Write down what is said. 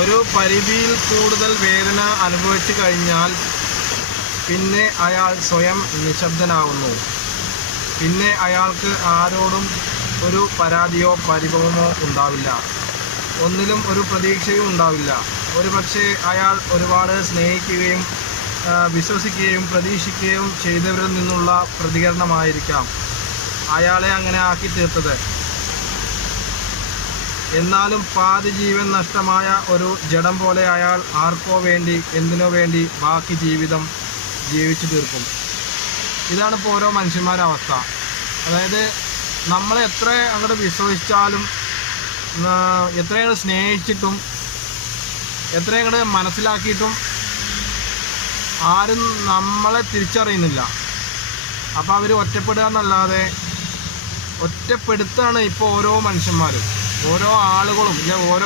ഒരു പരിധിയിൽ കൂടുതൽ വേദന അനുഭവിച്ചു കഴിഞ്ഞാൽ പിന്നെ അയാൾ സ്വയം നിശബ്ദനാവുന്നു. പിന്നെ അയാൾക്ക് ആരോടും ഒരു പരാതിയോ പരിഭവമോ ഉണ്ടാവില്ല. ഒന്നിലും ഒരു പ്രതീക്ഷയും ഉണ്ടാവില്ല. ഒരുപക്ഷെ അയാൾ ഒരുപാട് സ്നേഹിക്കുകയും വിശ്വസിക്കുകയും പ്രതീക്ഷിക്കുകയും ചെയ്തവരിൽ നിന്നുള്ള പ്രതികരണമായിരിക്കാം അയാളെ അങ്ങനെ ആക്കി തീർത്തത്. എന്നാലും പാതി ജീവൻ നഷ്ടമായ ഒരു ജഡം പോലെ അയാൾ ആർക്കോ വേണ്ടി എന്തിനോ വേണ്ടി ബാക്കി ജീവിതം ജീവിച്ചു തീർക്കും. ഇതാണ് ഇപ്പോൾ ഓരോ മനുഷ്യന്മാരുടെ അവസ്ഥ. അതായത് നമ്മളെ എത്ര അങ്ങോട്ട് വിശ്വസിച്ചാലും എത്രയാണ് സ്നേഹിച്ചിട്ടും എത്രയങ്ങോട്ട് മനസ്സിലാക്കിയിട്ടും ആരും നമ്മളെ തിരിച്ചറിയുന്നില്ല. അപ്പോൾ അവർ ഒറ്റപ്പെടുക എന്നല്ലാതെ ഒറ്റപ്പെടുത്താണ് ഇപ്പോൾ ഓരോ മനുഷ്യന്മാരും, ഓരോ ആളുകളും, ഓരോ